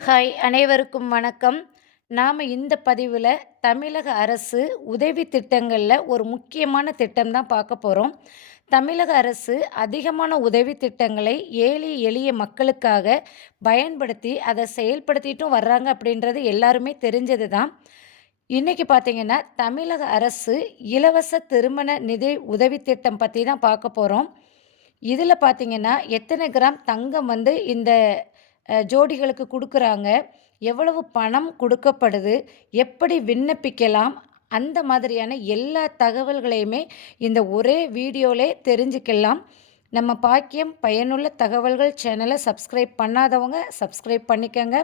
Hi அனைவருக்கும் வணக்கம். நாம் இந்த பதிவில் தமிழக அரசு உதவி திட்டங்களில் ஒரு முக்கியமான திட்டம் தான் பார்க்க போகிறோம் தமிழக அரசு அதிகமான உதவி திட்டங்களை ஏழை எளிய மக்களுக்காக பயன்படுத்தி அதை செயல்படுத்திட்டும் வர்றாங்க அப்படின்றது எல்லாருமே தெரிஞ்சது தான். இன்றைக்கி பார்த்திங்கன்னா தமிழக அரசு இலவச திருமண நிதி உதவி திட்டம் பற்றி தான் பார்க்க போகிறோம் இதில் பார்த்திங்கன்னா எத்தனை கிராம் தங்கம் வந்து இந்த ஜோடிகளுக்கு கொடுக்குறாங்க. எவ்வளவு பணம் கொடுக்கப்படுது? எப்படி விண்ணப்பிக்கலாம்? அந்த மாதிரியான எல்லா தகவல்களையுமே இந்த ஒரே வீடியோவிலே தெரிஞ்சுக்கலாம். நம்ம பாக்கியம் பயனுள்ள தகவல்கள் சேனலை சப்ஸ்கிரைப் பண்ணாதவங்க சப்ஸ்கிரைப் பண்ணிக்கோங்க.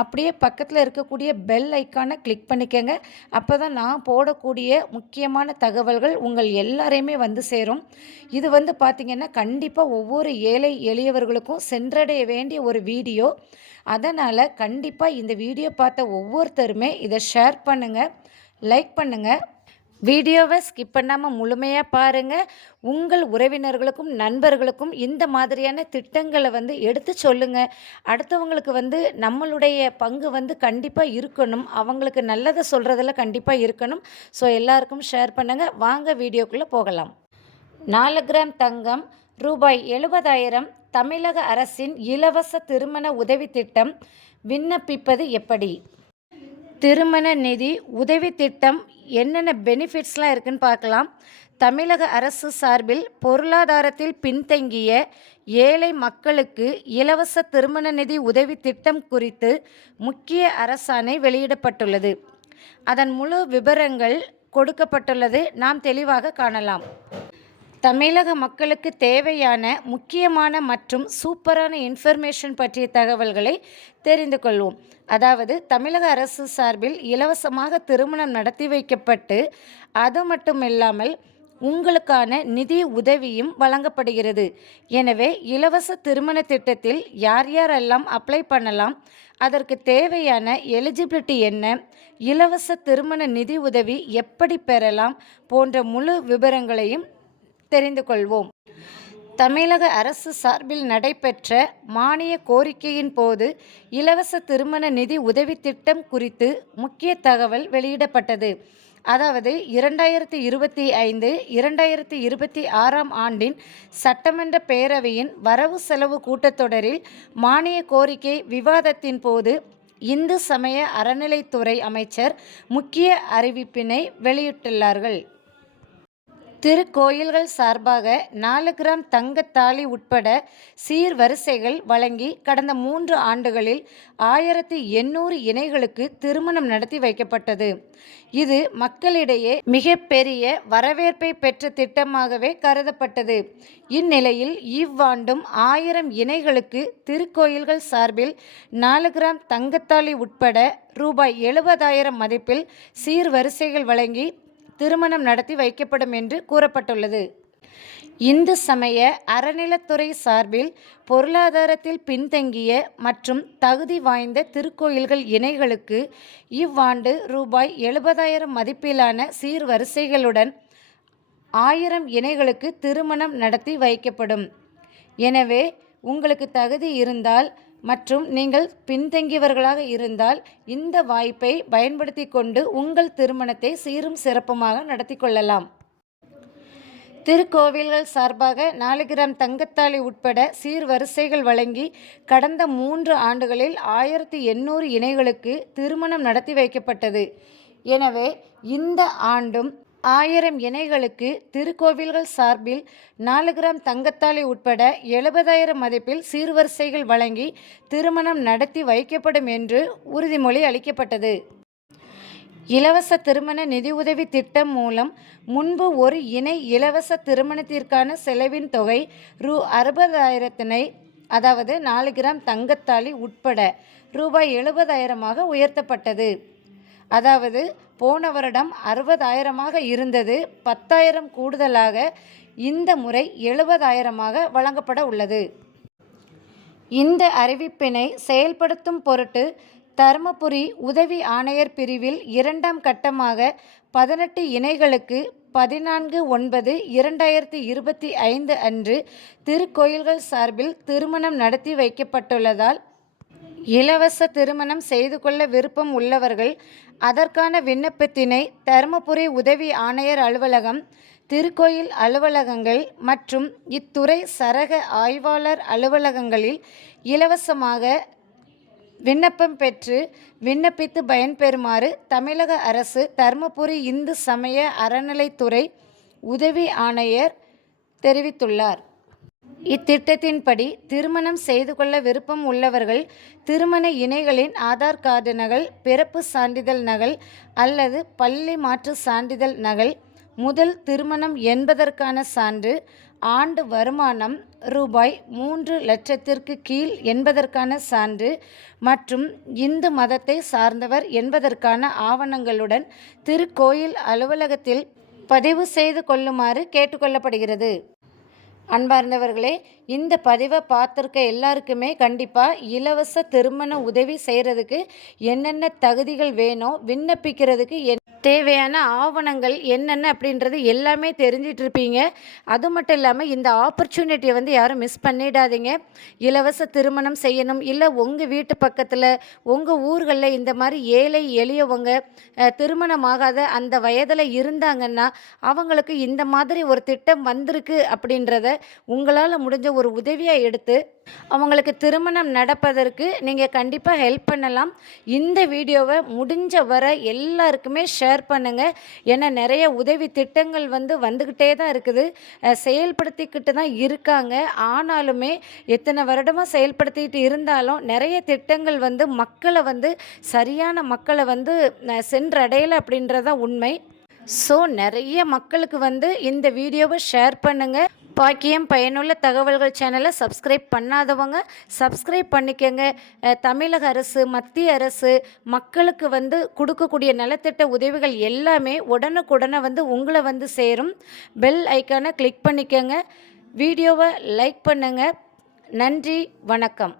அப்படியே பக்கத்தில் இருக்கக்கூடிய பெல் ஐக்கானை கிளிக் பண்ணிக்கோங்க. அப்போ தான் நான் போடக்கூடிய முக்கியமான தகவல்கள் உங்கள் எல்லாரையுமே வந்து சேரும். இது வந்து பார்த்திங்கன்னா கண்டிப்பாக ஒவ்வொரு ஏழை எளியவர்களுக்கும் சென்றடைய வேண்டிய ஒரு வீடியோ. அதனால் கண்டிப்பாக இந்த வீடியோ பார்த்த ஒவ்வொருத்தருமே இதை ஷேர் பண்ணுங்கள் லைக் பண்ணுங்கள் வீடியோவை ஸ்கிப் பண்ணாமல் முழுமையாக பாருங்கள் உங்கள் உறவினர்களுக்கும் நண்பர்களுக்கும் இந்த மாதிரியான திட்டங்களை வந்து எடுத்து சொல்லுங்கள் அடுத்தவங்களுக்கு வந்து நம்மளுடைய பங்கு வந்து கண்டிப்பாக இருக்கணும். அவங்களுக்கு நல்லதை சொல்கிறதுல கண்டிப்பாக இருக்கணும். ஸோ எல்லாருக்கும் ஷேர் பண்ணுங்கள் வாங்க வீடியோக்குள்ளே போகலாம். நாலு கிராம் தங்கம் ரூபாய் எழுபதாயிரம் தமிழக அரசின் இலவச திருமண உதவி திட்டம் விண்ணப்பிப்பது எப்படி? திருமண நிதி உதவி திட்டம் என்னென்ன பெனிஃபிட்ஸ்லாம் இருக்குன்னு பார்க்கலாம். தமிழக அரசு சார்பில் பொருளாதாரத்தில் பின்தங்கிய ஏழை மக்களுக்கு இலவச திருமண நிதி உதவி திட்டம் குறித்து முக்கிய அரசாணை வெளியிடப்பட்டுள்ளது. அதன் முழு விபரங்கள் கொடுக்கப்பட்டுள்ளது. நாம் தெளிவாக காணலாம். தமிழக மக்களுக்கு தேவையான முக்கியமான மற்றும் சூப்பரான இன்ஃபர்மேஷன் பற்றிய தகவல்களை தெரிந்து கொள்வோம். அதாவது தமிழக அரசு சார்பில் இலவசமாக திருமணம் நடத்தி வைக்கப்பட்டு அது மட்டுமில்லாமல் உங்களுக்கான நிதி உதவியும் வழங்கப்படுகிறது. எனவே இலவச திருமண திட்டத்தில் யார் யாரெல்லாம் அப்ளை பண்ணலாம் அதற்கு தேவையான எலிஜிபிலிட்டி என்ன இலவச திருமண நிதி உதவி எப்படி பெறலாம் போன்ற முழு விவரங்களையும் தெரிந்து கொள்வோம் தமிழக அரசு சார்பில் நடைபெற்ற மானிய கோரிக்கையின் போது இலவச திருமண நிதி உதவி திட்டம் குறித்து முக்கிய தகவல் வெளியிடப்பட்டது. அதாவது இரண்டாயிரத்தி இருபத்தி ஐந்து இரண்டாயிரத்தி இருபத்தி ஆறாம் ஆண்டின் சட்டமன்ற பேரவையின் வரவு செலவு கூட்டத்தொடரில் மானிய கோரிக்கை விவாதத்தின் போது இந்து சமய அறநிலைத்துறை அமைச்சர் முக்கிய அறிவிப்பினை வெளியிட்டுள்ளார்கள். திருக்கோயில்கள் சார்பாக நாலு கிராம் தங்கத்தாலி உட்பட சீர்வரிசைகள் வழங்கி கடந்த மூன்று ஆண்டுகளில் ஆயிரத்தி எண்ணூறு இணைகளுக்கு திருமணம் நடத்தி வைக்கப்பட்டது. இது மக்களிடையே மிகப்பெரிய வரவேற்பை பெற்ற திட்டமாகவே கருதப்பட்டது. இந்நிலையில் இவ்வாண்டும் ஆயிரம் இணைகளுக்கு திருக்கோயில்கள் சார்பில் நாலு கிராம் தங்கத்தாலி உட்பட ரூபாய் எழுபதாயிரம் மதிப்பில் சீர்வரிசைகள் வழங்கி திருமணம் நடத்தி வைக்கப்படும் என்று கூறப்பட்டுள்ளது. இந்து சமய அறநிலத்துறை சார்பில் பொருளாதாரத்தில் பின்தங்கிய மற்றும் தகுதி வாய்ந்த திருக்கோயில்கள் இணைகளுக்கு இவ்வாண்டு ரூபாய் எழுபதாயிரம் மதிப்பிலான சீர்வரிசைகளுடன் ஆயிரம் இணைகளுக்கு திருமணம் நடத்தி வைக்கப்படும். எனவே உங்களுக்கு தகுதி இருந்தால் மற்றும் நீங்கள் பின்தங்கியவர்களாக இருந்தால் இந்த வாய்ப்பை பயன்படுத்தி கொண்டு உங்கள் திருமணத்தை சீரும் சிறப்புமாக நடத்தி கொள்ளலாம். திருக்கோவில்கள் சார்பாக நாலு கிராம் தங்கத்தாலி உட்பட சீர்வரிசைகள் வழங்கி கடந்த மூன்று ஆண்டுகளில் ஆயிரத்தி எண்ணூறு இணைகளுக்கு திருமணம் நடத்தி வைக்கப்பட்டது. எனவே இந்த ஆண்டும் ஆயிரம் இணைகளுக்கு திருக்கோவில்கள் சார்பில் நாலு கிராம் தங்கத்தாலி உட்பட எழுபதாயிரம் மதிப்பில் சீர்வரிசைகள் வழங்கி திருமணம் நடத்தி வைக்கப்படும் என்று உறுதிமொழி அளிக்கப்பட்டது. இலவச திருமண நிதியுதவி திட்டம் மூலம் முன்பு ஒரு இணை இலவச திருமணத்திற்கான செலவின் தொகை ரூ அறுபதாயிரத்தினை அதாவது நாலு கிராம் தங்கத்தாலி உட்பட ரூபாய் எழுபதாயிரமாக உயர்த்தப்பட்டது. அதாவது போன வருடம் அறுபதாயிரமாக இருந்தது பத்தாயிரம் கூடுதலாக இந்த முறை எழுபதாயிரமாக வழங்கப்பட உள்ளது. இந்த அறிவிப்பினை செயல்படுத்தும் பொருட்டு தருமபுரி உதவி ஆணையர் பிரிவில் இரண்டாம் கட்டமாக பதினெட்டு இணைகளுக்கு பதினான்கு ஒன்பது இரண்டாயிரத்தி இருபத்தி ஐந்து அன்று திருக்கோயில்கள் சார்பில் திருமணம் நடத்தி வைக்கப்பட்டுள்ளதால் இலவச திருமணம் செய்து கொள்ள விருப்பம் உள்ளவர்கள் அதற்கான விண்ணப்பத்தினை தருமபுரி உதவி ஆணையர் அலுவலகம் திருக்கோயில் அலுவலகங்கள் மற்றும் இத்துறை சரக ஆய்வாளர் அலுவலகங்களில் இலவசமாக விண்ணப்பம் பெற்று விண்ணப்பித்து பயன்பெறுமாறு தமிழக அரசு தருமபுரி இந்து சமய அறநிலைத்துறை உதவி ஆணையர் தெரிவித்துள்ளார். இத்திட்டத்தின்படி திருமணம் செய்து கொள்ள விருப்பம் உள்ளவர்கள் திருமண இணைகளின் ஆதார் கார்டு நகல் பிறப்பு சான்றிதழ் நகல் அல்லது பள்ளி மாற்று சான்றிதழ் நகல் முதல் திருமணம் என்பதற்கான சான்று ஆண்டு வருமானம் ரூபாய் மூன்று லட்சத்திற்கு கீழ் என்பதற்கான சான்று மற்றும் இந்து மதத்தை சார்ந்தவர் என்பதற்கான ஆவணங்களுடன் திருக்கோயில் அலுவலகத்தில் பதிவு செய்து கொள்ளுமாறு கேட்டுக்கொள்ளப்படுகிறது. அன்பார்ந்தவர்களே இந்த பதிவை பார்த்துருக்க எல்லாருக்குமே கண்டிப்பாக இலவச திருமண உதவி செய்கிறதுக்கு என்னென்ன தகுதிகள் வேணும் விண்ணப்பிக்கிறதுக்கு என் தேவையான ஆவணங்கள் என்னென்ன அப்படின்றது எல்லாமே தெரிஞ்சிட்டு இருப்பீங்க அது மட்டும் இல்லாமல் இந்த ஆப்பர்ச்சுனிட்டியை வந்து யாரும் மிஸ் பண்ணிடாதீங்க. இலவச திருமணம் செய்யணும். இல்லை உங்கள் வீட்டு பக்கத்தில் உங்கள் ஊர்களில் இந்த மாதிரி ஏழை எளியவங்க திருமணமாகாத அந்த வயதில் இருந்தாங்கன்னா அவங்களுக்கு இந்த மாதிரி ஒரு திட்டம் வந்திருக்கு அப்படின்றத உங்களால் முடிஞ்ச ஒரு உதவியாக எடுத்து அவங்களுக்கு திருமணம் நடப்பதற்கு நீங்கள் கண்டிப்பாக ஹெல்ப் பண்ணலாம். இந்த வீடியோவை முடிஞ்ச வரை எல்லாருக்குமே ஷேர் பண்ணுங்கள் ஏன்னா நிறைய உதவி திட்டங்கள் வந்து வந்துக்கிட்டே தான் இருக்குது. செயல்படுத்திக்கிட்டு தான் இருக்காங்க. ஆனாலுமே எத்தனை வருடமாக செயல்படுத்திக்கிட்டு இருந்தாலும் நிறைய திட்டங்கள் வந்து மக்களை வந்து சரியான மக்களை வந்து சென்றடையலை அப்படின்றதான் உண்மை. ஸோ நிறைய மக்களுக்கு வந்து இந்த வீடியோவை ஷேர் பண்ணுங்கள் பாக்கியம் பயனுள்ள தகவல்கள் சேனலை சப்ஸ்கிரைப் பண்ணாதவங்க சப்ஸ்கிரைப் பண்ணிக்கங்க. தமிழக அரசு மத்திய அரசு மக்களுக்கு வந்து கொடுக்கக்கூடிய நலத்திட்ட உதவிகள் எல்லாமே உடனுக்குடனே வந்து உங்களை வந்து சேரும். பெல் ஐக்கானை கிளிக் பண்ணிக்கங்க. வீடியோவை லைக் பண்ணுங்கள் நன்றி வணக்கம்.